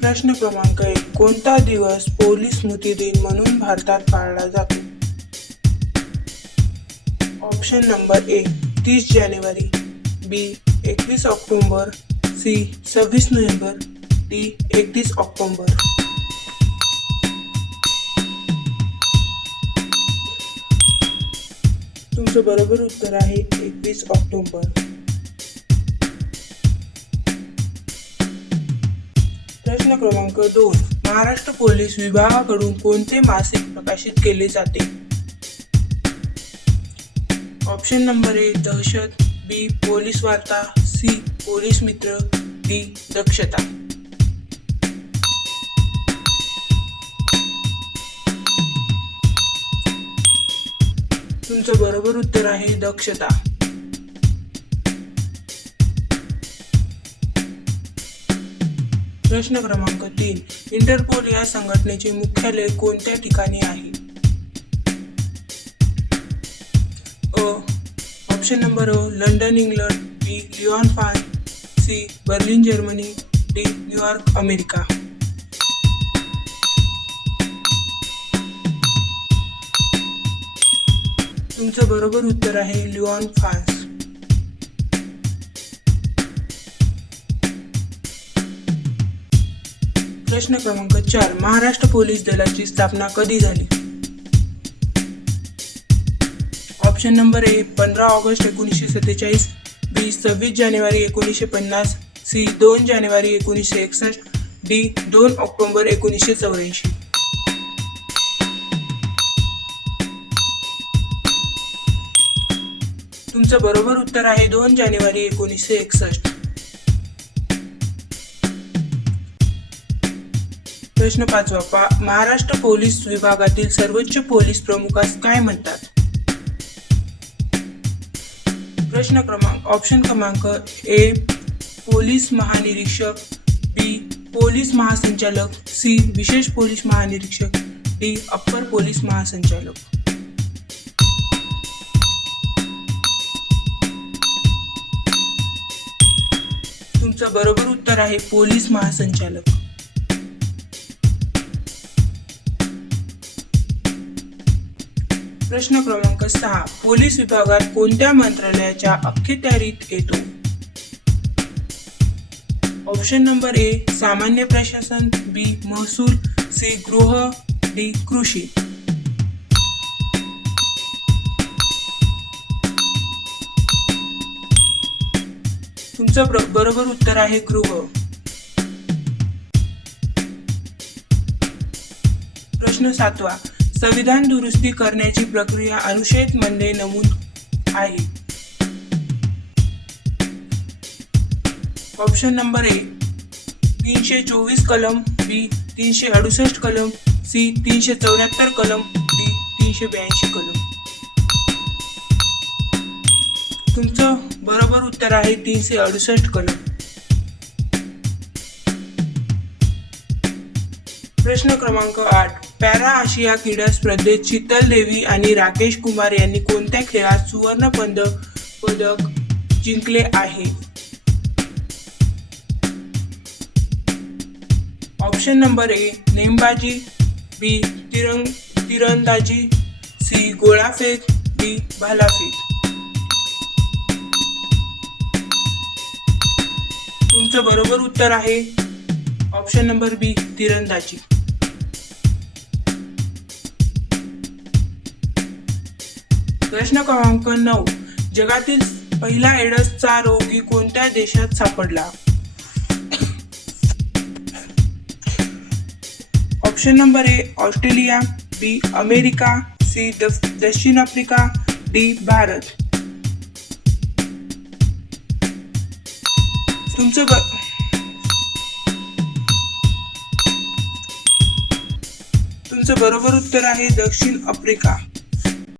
प्रश्न क्रमांक 1. कोणता दिवस पोलीस स्मृती दिन म्हणून भारतात पाळला जातो? ऑप्शन नंबर ए 30 जानेवारी, B 21 October, C 26 November, D 31 October. तुमचं बरोबर उत्तर आहे 21 ऑक्टोबर. प्रश्न क्रमांक 2. महाराष्ट्र पोलीस विभागाकडून कोणते मासिक प्रकाशित केले जाते? ऑप्शन नंबर ए दहशत, बी पोलीस वार्ता, सी पोलीस मित्र, डी दक्षता. तुमचं बरोबर उत्तर आहे दक्षता. प्रश्न क्रमांक 3. इंटरपोल या संघटनेचे मुख्यालय कोणत्या ठिकाणी आहे? Option number A London England, B Lyon France, C Berlin Germany, D New York America. तुमचं बरोबर उत्तर आहे लिओन फ्रान्स. प्रश्न क्रमांक 4. महाराष्ट्र पोलीस दलाची स्थापना कधी झाली? Option number A 15 August 1947, B 26 जानेवारी 1950, सी 2 जानेवारी 1961, डी 2 ऑक्टोबर 1984. तुमचं बरोबर उत्तर आहे 2 जानेवारी 1961. प्रश्न 5. महाराष्ट्र पोलीस विभागातील सर्वोच्च पोलीस प्रमुखास काय म्हणतात? ऑप्शन क्रमांक ए पोलीस महानिरीक्षक, बी पोलीस महासंचालक, सी विशेष पोलीस महानिरीक्षक, डी अप्पर पोलीस महासंचालक. तुमचं बरोबर उत्तर आहे पोलीस महासंचालक. प्रश्न क्रमांक 6. पोलीस विभागात कोणत्या मंत्रालयाच्या अखत्यारीत येतो? ऑप्शन नंबर ए सामान्य प्रशासन, बी महसूल, सी गृह, डी कृषी. तुमचं बरोबर उत्तर आहे गृह. प्रश्न 7. संविधान दुरुस्ती करण्याची प्रक्रिया अनुच्छेद मध्ये नमूद आहे. ऑप्शन नंबर ए 324 कलम, बी 368 कलम, सी 374 कलम, डी 382 कलम. तुमचं बरोबर उत्तर आहे 368 कलम. प्रश्न क्रमांक 8. पॅरा आशिया क्रीडा स्पर्धेत शीतल देवी आणि राकेश कुमार यांनी कोणत्या खेळात सुवर्ण पदक जिंकले आहे? ऑप्शन नंबर ए नेमबाजी, बी तिरंदाजी, सी गोळाफेक, डी भालाफेक. तुमचं बरोबर उत्तर आहे ऑप्शन नंबर बी तिरंदाजी. प्रश्न क्रमांक 9. जगातील पहिला एड्सचा रोगी कोणत्या देशात सापडला? Option number A Australia, B America, C दक्षिण आफ्रिका, डी भारत. तुमचं बरोबर उत्तर आहे दक्षिण आफ्रिका.